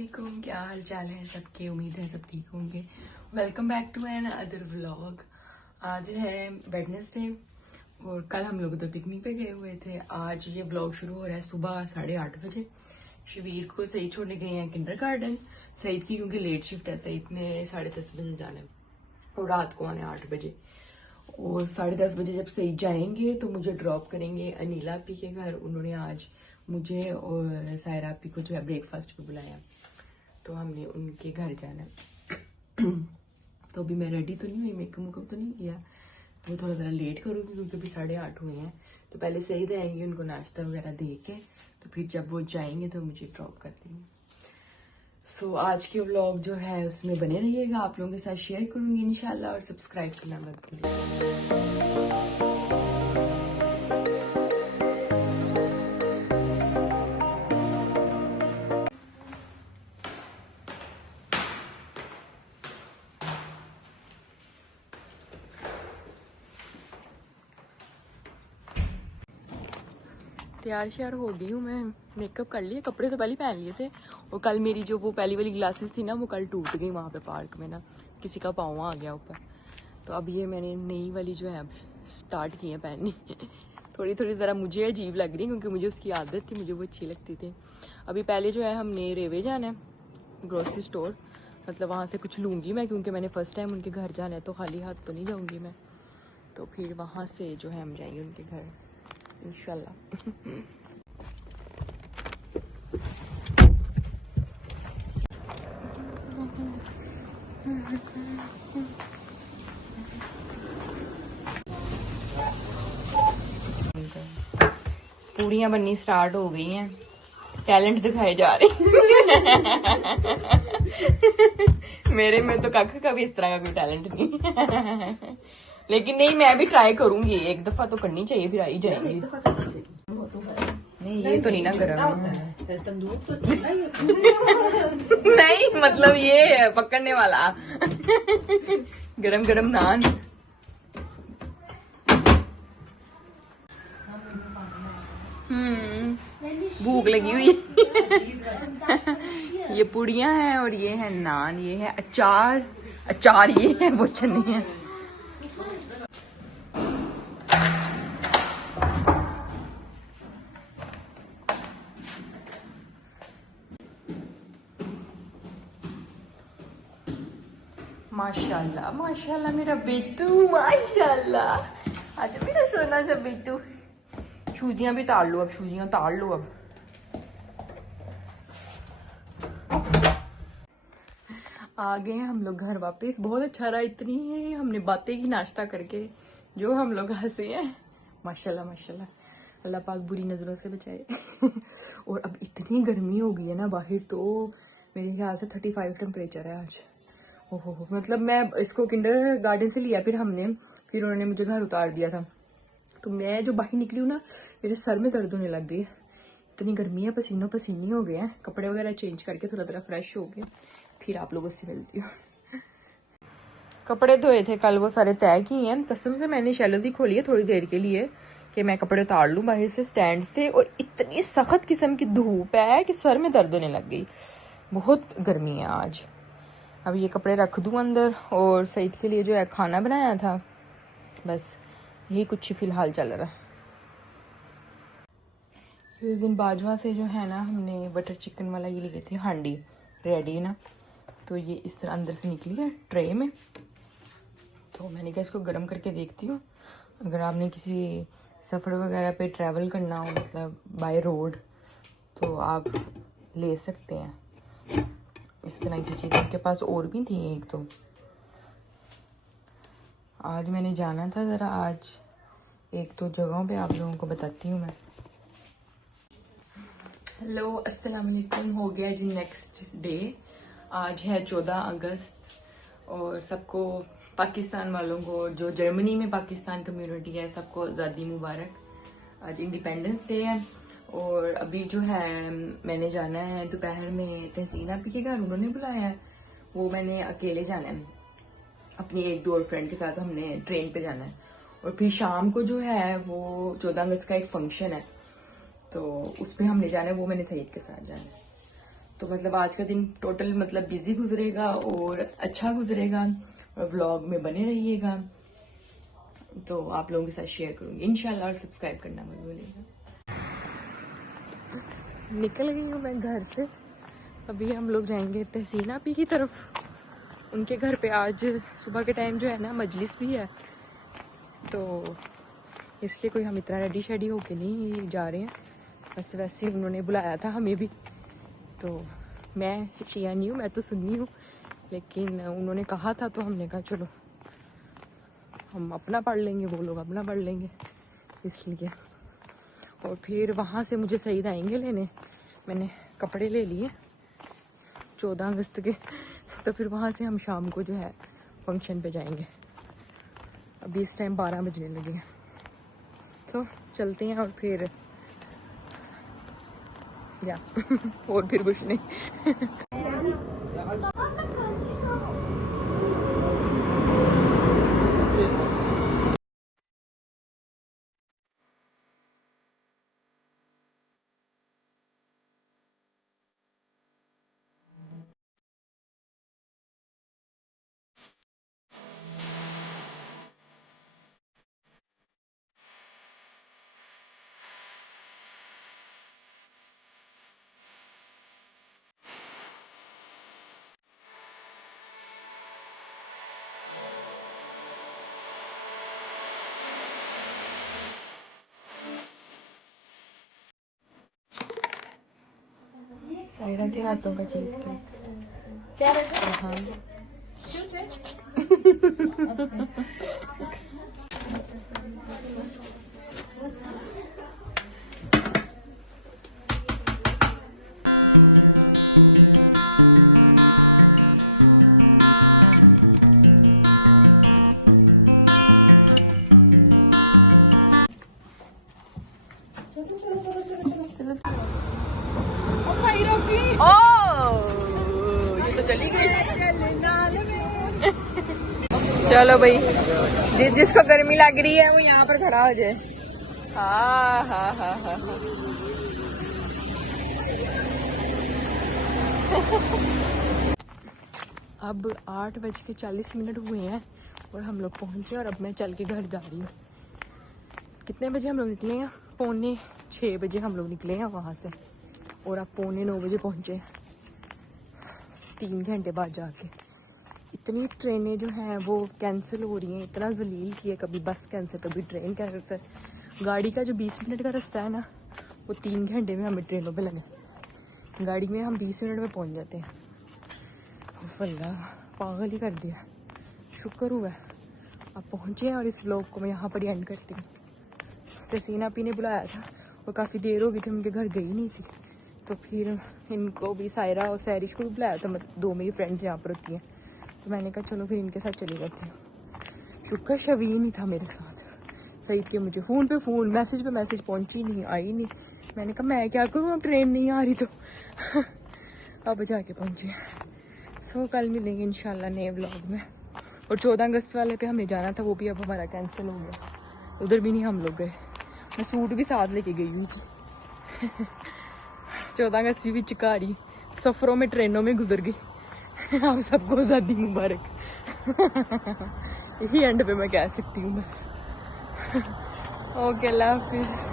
वालेकुम, क्या हाल चाल है सबके। उम्मीद है सब ठीक होंगे। Welcome back to another vlog. आज है वेडनेसडे और कल हम लोग उधर पिकनिक पे गए हुए थे। आज ये व्लॉग शुरू हो रहा है सुबह 8:30 बजे। शबीर को सईद छोड़ने गए हैं किंडरगार्टन। सईद की क्योंकि लेट शिफ्ट है, सईद ने 10:30 बजे जाना है और रात को आना है 8 बजे। और 10:30 बजे जब सईद जाएंगे तो मुझे ड्रॉप करेंगे अनिला आपी के घर। उन्होंने आज मुझे और सायरा आपी को जो है ब्रेकफास्ट पे बुलाया, तो हमने उनके घर जाना है। तो अभी मैं रेडी तो नहीं हुई, मेकअप तो नहीं किया, तो थोड़ा ज़रा लेट करूँगी क्योंकि अभी 8:30 हुए हैं। तो पहले सईद आएंगे, उनको नाश्ता वगैरह दे के, तो फिर जब वो जाएंगे तो मुझे ड्रॉप कर देंगे। सो आज के व्लॉग जो है उसमें बने रहिएगा, आप लोगों के साथ शेयर करूंगी इंशाल्लाह। और सब्सक्राइब करना मत भूलिए। तैयार श्यार हो गई हूँ मैं, मेकअप कर लिया, कपड़े तो पहले पहन लिए थे। और कल मेरी जो वो पहली वाली ग्लासेस थी ना, वो कल टूट गई वहाँ पे पार्क में ना, किसी का पाँव आ गया ऊपर। तो अब ये मैंने नई वाली जो है अब स्टार्ट की है पहननी। थोड़ी थोड़ी ज़रा मुझे अजीब लग रही क्योंकि मुझे उसकी आदत थी, मुझे वो अच्छी लगती थी। अभी पहले जो है हमने रेवे जाना है, ग्रोसरी स्टोर, मतलब वहाँ से कुछ लूँगी मैं क्योंकि मैंने फ़र्स्ट टाइम उनके घर जाना है, तो खाली हाथ तो नहीं जाऊँगी मैं। तो फिर वहाँ से जो है हम जाएंगे उनके घर इंशाल्लाह। पूड़ियाँ बननी स्टार्ट हो गई हैं, टैलेंट दिखाए जा रहे मेरे में तो कख का भी इस तरह का कोई टैलेंट नहीं। लेकिन नहीं, मैं भी ट्राई करूंगी, एक दफा तो करनी चाहिए, फिर आई जाएगी। नहीं ये तो नहीं ना गरम है, तंदूर तो नहीं, मतलब ये पकड़ने वाला। गरम गरम नान। भूख लगी हुई है। ये पुड़ियाँ हैं और ये है नान, ये है अचार, अचार ये है, वो चटनी है। माशाल्लाह माशाल्लाह मेरा बेटू, माशाल्लाह। अच्छा मेरा सोना सा बेटू। शूजियाँ भी तार लो अब, शूजियाँ तार लो अब। आ गए हैं हम लोग घर वापस। बहुत अच्छा रहा, इतनी ही हमने बातें की नाश्ता करके, जो हम लोग हंसे हैं। माशाल्लाह माशाल्लाह, अल्लाह पाक बुरी नज़रों से बचाए। और अब इतनी गर्मी हो गई है ना बाहर, तो मेरे ख्याल से 35 टेम्परेचर है आज। ओहो, मतलब मैं इसको किंडर गार्डन से लिया, फिर फिर उन्होंने मुझे घर उतार दिया था। तो मैं जो बाहर निकली हूँ ना, मेरे सर में दर्द होने लग गई। इतनी गर्मी है, पसीनों पसीनी हो गए हैं। कपड़े वगैरह चेंज करके थोड़ा थोड़ा फ्रेश हो गए, फिर आप लोगों से मिलती हूँ। कपड़े धोए थे कल, वो सारे तय किए हैं। कसम से मैंने शैलोजी खोली है थोड़ी देर के लिए कि मैं कपड़े उतार लूँ बाहर से स्टैंड से, और इतनी सख्त किस्म की धूप है कि सर में दर्द होने लग गई। बहुत गर्मी है आज। अब ये कपड़े रख दूँ अंदर, और सईद के लिए जो है खाना बनाया था, बस यही कुछ फिलहाल चल रहा है। उस दिन बाजवा से जो है ना, हमने बटर चिकन वाला ये लिए थे हांडी, रेडी ना, तो ये इस तरह अंदर से निकली है ट्रे में। तो मैंने कहा इसको गर्म करके देखती हूँ। अगर आपने किसी सफ़र वगैरह पे ट्रैवल करना हो, मतलब बाय रोड, तो आप ले सकते हैं इस तरह की चीज़। उनके पास और भी थी एक तो। आज मैंने जाना था ज़रा, आज एक दो जगहों पे आप लोगों को बताती हूँ मैं। हेलो अस्सलाम वालेकुम, हो गया जी नेक्स्ट डे। आज है 14 अगस्त और सबको, पाकिस्तान वालों को, जो जर्मनी में पाकिस्तान कम्युनिटी है, सबको आज़ादी मुबारक। आज इंडिपेंडेंस डे है। और अभी जो है मैंने जाना है दोपहर में तहसीन आपी के घर, उन्होंने बुलाया है। वो मैंने अकेले जाना है, अपनी एक दो और फ्रेंड के साथ हमने ट्रेन पे जाना है। और फिर शाम को जो है वो 14 अगस्त का एक फंक्शन है, तो उस पर हमने जाना है, वो मैंने सईद के साथ जाना है। तो मतलब आज का दिन टोटल मतलब बिजी गुजरेगा और अच्छा गुजरेगा, और व्लॉग में बने रहिएगा, तो आप लोगों के साथ शेयर करूंगी इंशाल्लाह, और सब्सक्राइब करना मत भूलिएगा। निकल गई हूँ मैं घर से, अभी हम लोग जाएंगे तहसीन आपी की तरफ। उनके घर पे आज सुबह के टाइम जो है ना मजलिस भी है, तो इसलिए कोई हम इतना रेडी शेडी होके नहीं जा रहे हैं, बस वैसे ही उन्होंने बुलाया था हमें भी। तो मैं शिया नहीं हूँ, मैं तो सुन्नी हूँ, लेकिन उन्होंने कहा था तो हमने कहा चलो हम अपना पढ़ लेंगे, वो लोग अपना पढ़ लेंगे, इसलिए। और फिर वहाँ से मुझे सईद आएंगे लेने, मैंने कपड़े ले लिए 14 अगस्त के, तो फिर वहाँ से हम शाम को जो है फंक्शन पे जाएंगे। अभी इस टाइम 12 बजने लगे हैं, तो चलते हैं। और फिर या और फिर कुछ नहीं। सायरा के हाथों का चीज केक क्या रखा? हाँ ये तो चली गई। चलो भाई, जिसको गर्मी लग रही है वो यहाँ पर खड़ा हो जाए। हाँ हाँ हाँ हाँ अब 8:40 हुए हैं और हम लोग पहुंचे, और अब मैं चल के घर जा रही हूँ। कितने बजे हम लोग निकले हैं? 5:45 बजे हम लोग निकले हैं वहाँ से, और अब 8:45 बजे पहुँचे, 3 घंटे बाद जाके। इतनी ट्रेनें जो हैं वो कैंसिल हो रही हैं, इतना जलील किया, कभी बस कैंसिल कभी ट्रेन कैंसिल। गाड़ी का जो 20 मिनट का रास्ता है ना, वो 3 घंटे में हमें ट्रेनों पे लगे। गाड़ी में हम 20 मिनट में पहुंच जाते हैं। अल्लाह पागल ही कर दिया। शुक्र हुआ अब पहुंचे हैं, और इस व्लॉग को मैं यहाँ पर ही एंड करती हूँ। तहसीन आपी ने बुलाया था और काफ़ी देर हो गई थी, उनके घर गई नहीं थी, तो फिर इनको भी, सायरा और सैरिश को भी बुलाया था, मतलब 2 मेरी फ्रेंड्स यहाँ पर होती हैं, तो मैंने कहा चलो फिर इनके साथ चली जाती हूँ। शुक्र शवीन ही था मेरे साथ। सईद के मुझे फ़ोन पे फ़ोन, मैसेज पे मैसेज, पहुँची नहीं, आई नहीं। मैंने कहा मैं क्या करूँ, अब ट्रेन नहीं आ रही तो अब जाके पहुँची। सो कल मिलेंगे इंशाल्लाह नए व्लॉग में। और 14 अगस्त वाले पे हमें जाना था, वो भी अब हमारा कैंसिल हो गया, उधर भी नहीं हम लोग गए। मैं सूट भी साथ लेके गई हुई थी। 14 अगस्त भी चिकारी सफ़रों में, ट्रेनों में गुजर गई। आप सबको आज़ादी मुबारक। यही एंड पे मैं कह सकती हूँ बस। ओके, अल्लाह हाफिज़।